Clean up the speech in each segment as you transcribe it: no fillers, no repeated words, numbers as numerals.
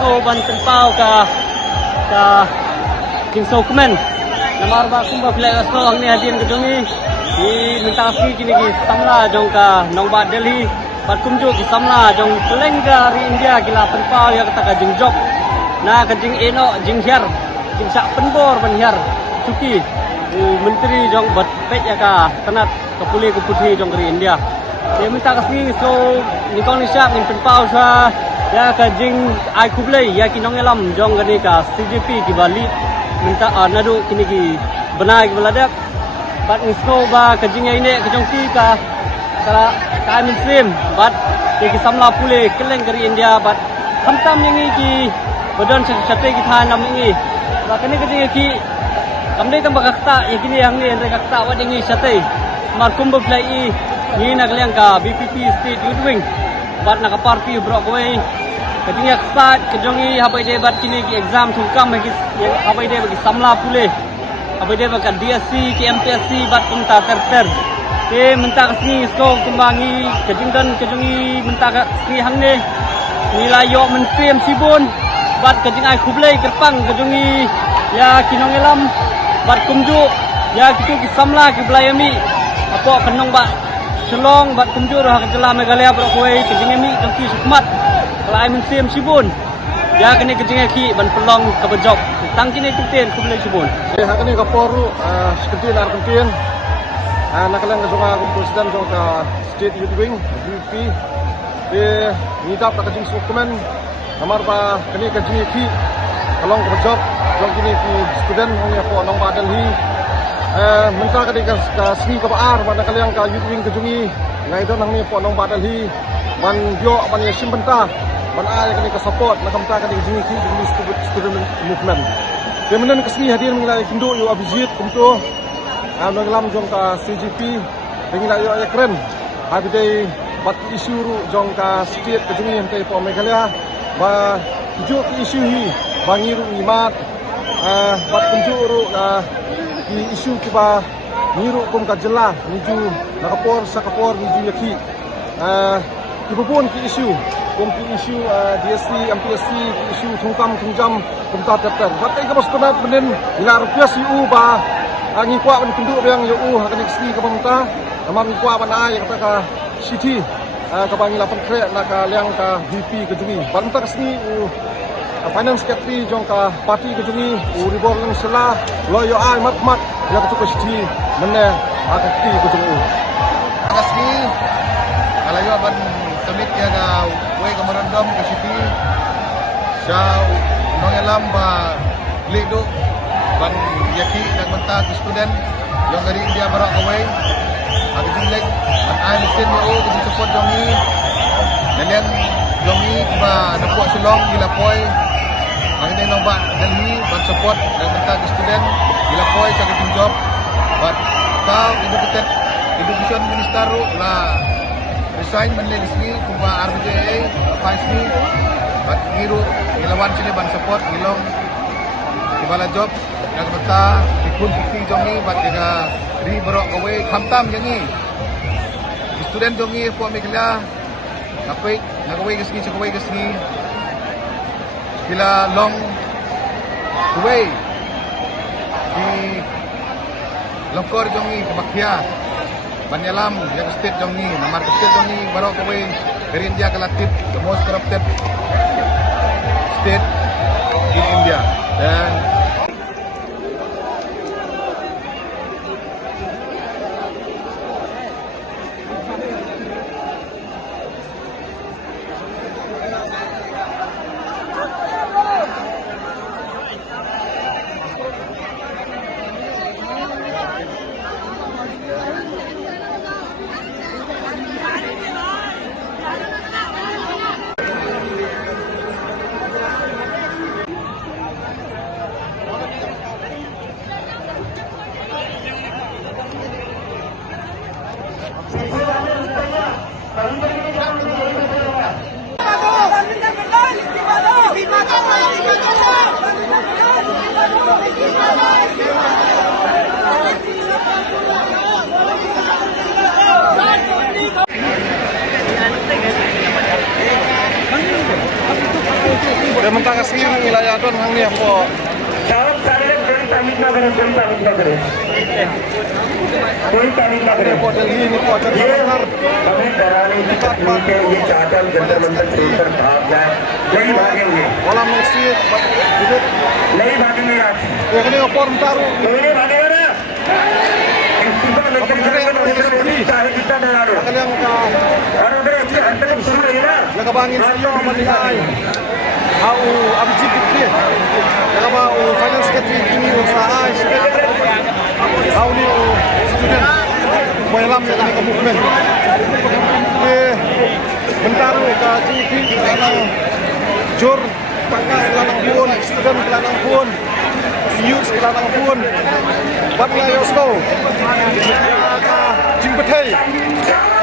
so ban terpau ka Kingso Kumen namar ba kumba play aso ang ni hadin kedungi di minta kasih kini ki samla jong ka Nongba Delhi bat kumju ki samla jong Telengga ri India gila terpau ya kata ka jingjok na ka jing eno jinghyar jingsa penbor banhyar cuki menteri jong bat pet ya ka tenat kapuli keputi jong ri India dia minta kasih so ni kong ni syap ni terpau sa ya ka jing ai kublai ya kinong elam jong gani ka CGP ki Bali minta nadu kini ki benai ki beladak bat nisno ba ka jing ini ka jong ki ka kala ka muslim bat ki samla pule keleng dari India bat hamtam yang ki badan sate ki than nam ni ba kini ka jing ki kamdai tambah kakta ya kini yang ni andre kakta wa ding sate mar kumba plai ni nak liang ka BPP state youth wing bat nak party bro koi ketingnya start kejongi habai de bat kini ki exam sungkam bagi habai de bagi samla pule habai de bagi DSC ki MPSC bat kunta terter ke menta kesini so kumbangi kejingdan kejongi menta kesini hangne nilai yo mentrem sibun bat kejing ai kublai kerpang kejongi ya kinong elam bat kumju ya kitu ki samla ki belayami apa kenong bat selong bat kumju roh kejela Meghalaya bro koi kejing mi kaki sukmat kalau ai mensim sibun ya kini kejing ki ban pelong ka bejok tang kini kiten kublai sibun hakani ka poru seketin Argentin nakalang ka presiden jong ka state youth wing VP de nidap ka jing dokumen namar ba kini kejing ki kalong ka bejok jong kini ki student hong ya po Nongba Delhi mental ka sini ka baar ba nakalang ka youth wing kejungi ngai don hang ni po Nongba Delhi ban yo ban ya simbenta ban ay kani ka support nakamta kani kejungi ki student movement kemudian kesini hadir mengenai Hindu yo abijit kumto nanglam jong ka CGP dengan yo ya keren habidai bat isu ru jong ka state kejungi hante po Meghalaya ba tujuh isu hi bangiru imat bat kunjuru ki isu kiba niru kum ka jela niju nakapor sakapor niju yaki kibupun ki isu kum ki isu DSC MPSC ki isu thungkam thungjam kum ta terter bat ai kabas tunat benen ila rupiah siu ba angi kwa ban kundu yang yu hakani ksi ka pamta amar ni kwa ban ai kata ka city ka bangi lapan kre na ka liang ka VP ke jungi ban ta ksi finance secretary jong ka parti ke jungi uribor lang sela loyo ai mat ya ka city menne aka ti ke jungi kasih kalau yo ban submit ya ga way ka marandam ke city sa nongelam ba lido ban yaki dan menta ke student yang dari India barak away agak jumlah ban ai mesin yo ke support jongi dan jongi ba napok selong gila poi ang ini Nongba Delhi ban support dan menta ke student gila poi sa ke job but kau education minister lah resign menlegisni kumba RBJA vice ni but ngiru ilawan sini ban support ngilong ibala job yang menta ikun bukti jongi bat jaga ri borok away khamtam jangi student jongi po Meghalaya kapai nagaway gasni kila long way di lokor jongi kebakia banyalam yang state jongi namar state jongi borok away dari India kalatit the most corrupted state in India dan mentang kasih wilayah don hang ni apa. Jawab kalian dari Tamil Nagara, dari Tamil Nagara. Dari Tamil Nagara. Apa Delhi ni apa ada ये Bihar. हमें डराने की तकनीक है, ये चाटल जंतर मंतर छोड़कर भाग जाए, नहीं भागेंगे, Wala masjid, hidup. नहीं भागेंगे आप, Ya kini apa taruh. नहीं भागेगा ना? इस्तीफा लेकर चाहे कितना डरा लो, Kali yang ka और उधर अच्छे हंतन शुरू नहीं ना, nakabangin sa iyo manilay. Au abjid dikli. Nakaba o finance secretary kini o sa ay. Au ni o student. Mayalam sa ka movement. Bentaru ka GP lanang jur pangkas lanang pun, student lanang pun, youth lanang pun. Bat la yosno. Jimbetai.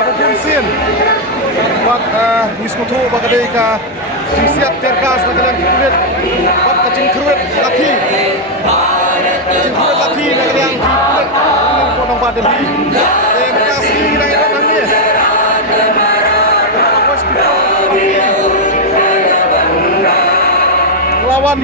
Apa pun sin. Bat miskutu bagadai ka siap terkas na kalian kulit. Bat kacing kruet laki. Kacing kruet laki na kalian kulit. Ini po ng badan di. Kasih na ito nang ni. Lawan